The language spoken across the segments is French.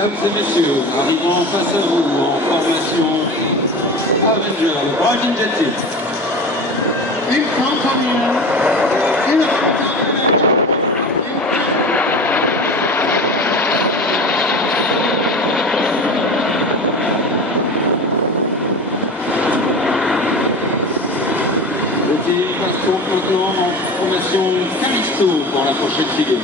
Mesdames et messieurs, arrivant face à vous en formation Avenger, le Brighton Jet Team. In front of you, in front of you. Le team passe donc maintenant en formation Callisto pour la prochaine figure.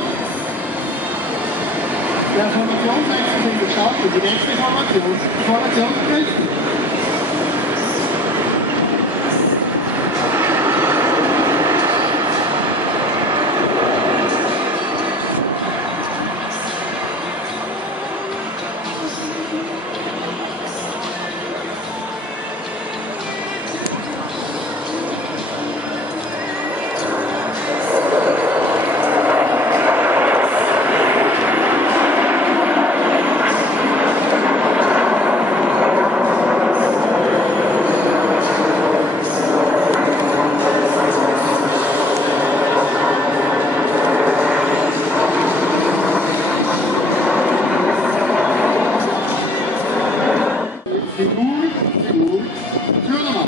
La Formation wechselt geschafft und die nächste Formation Dresden. C'est cool, plus normal.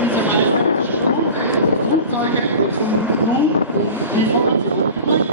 Diese meisten Flugzeuge von nun die Formation gleich.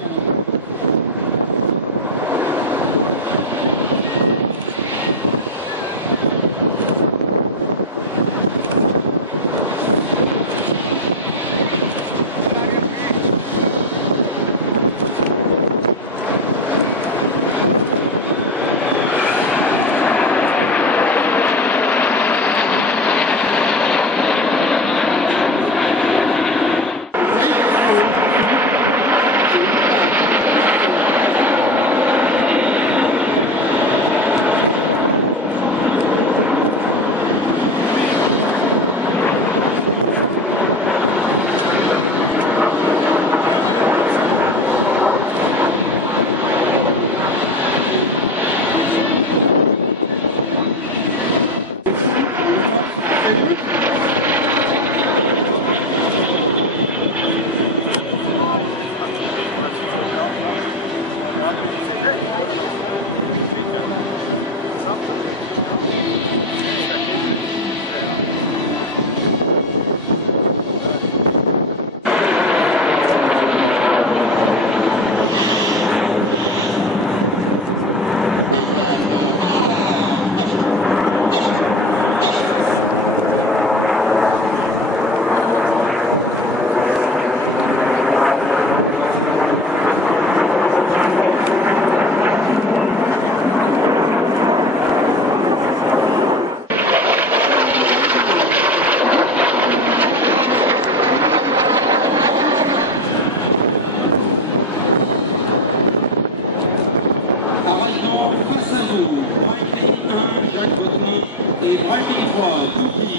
Face à vous, Brighton 1, Jacques Vautrin et Brighton 3, Doupi.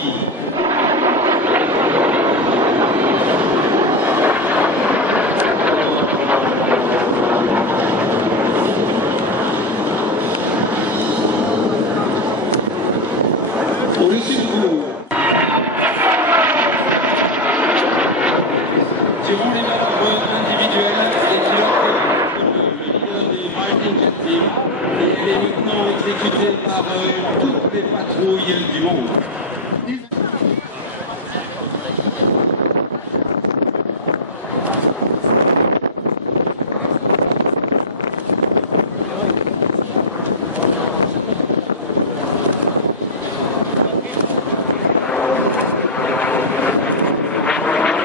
Au-dessus de vous, durant les manœuvres individuelles, les pilotes le leader des Brighton Jet Team. Et elle est maintenant exécutée par toutes les patrouilles du monde.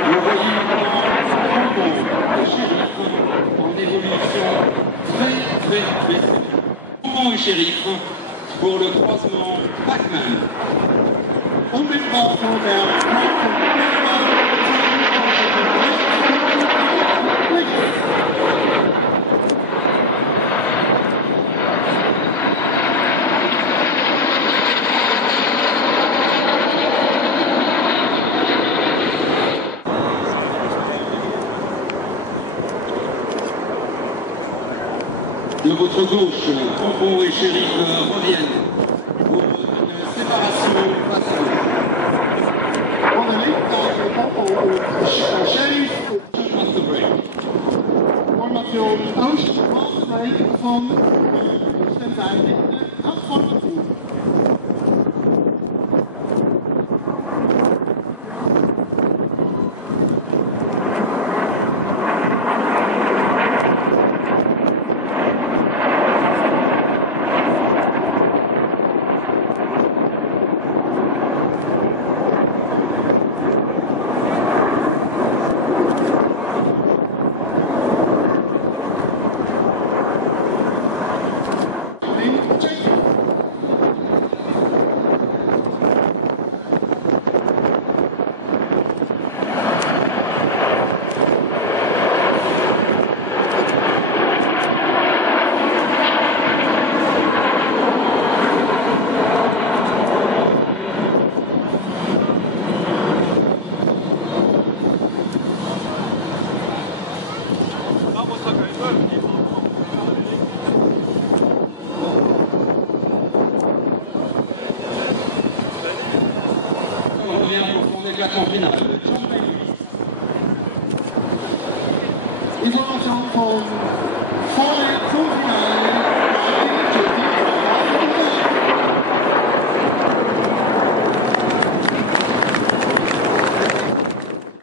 Vous voyez comment le shérif en évolution très sévère. au shérif pour le croisement Pac-Man. Unmittelbar vor der De votre gauche, Pompon et Shérif reviennent pour une séparation face à eux. Von der linken Seite Popo und Sheriff Master break. Formation Ost, Master Break von der Seite nach vorne zu. On revient pour son éclatement final. Information von vorne zu